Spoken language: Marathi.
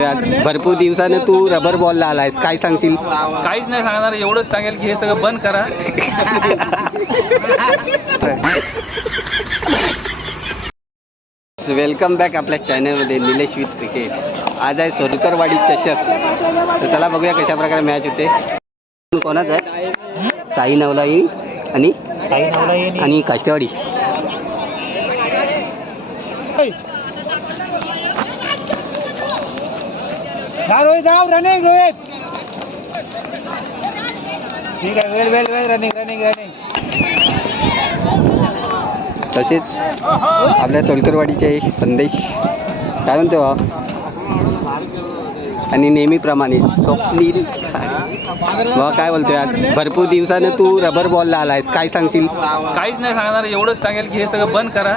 भरपूर दिवसानं तू रबर बॉलला आलायस, काय सांगशील? काहीच नाही सांगणार, एवढंच सांगेल की हे सगळं बंद करा. वेलकम बॅक आपल्या चॅनलमध्ये निलेश विथ क्रिकेट. आज आहे सोलकरवाडी चषक, तर चला बघूया कशा प्रकारे मॅच होते. कोणाच आहे? साई नवलाई आणि काष्टेवाडी. रोहित जाव रनिंग रोहित. ठीक आहे, वेल वेल वेल रनिंग रनिंग रनिंग. तसेच आपल्या सोलकरवाडीचे संदेश काय म्हणते बा, आणि नेहमीप्रमाणे स्वप्नील बा काय बोलतोय. आज भरपूर दिवसानं तू रबर बॉलला आलायस, काय सांगशील? काहीच नाही सांगणार, एवढंच सांगेल की हे सगळं बंद करा.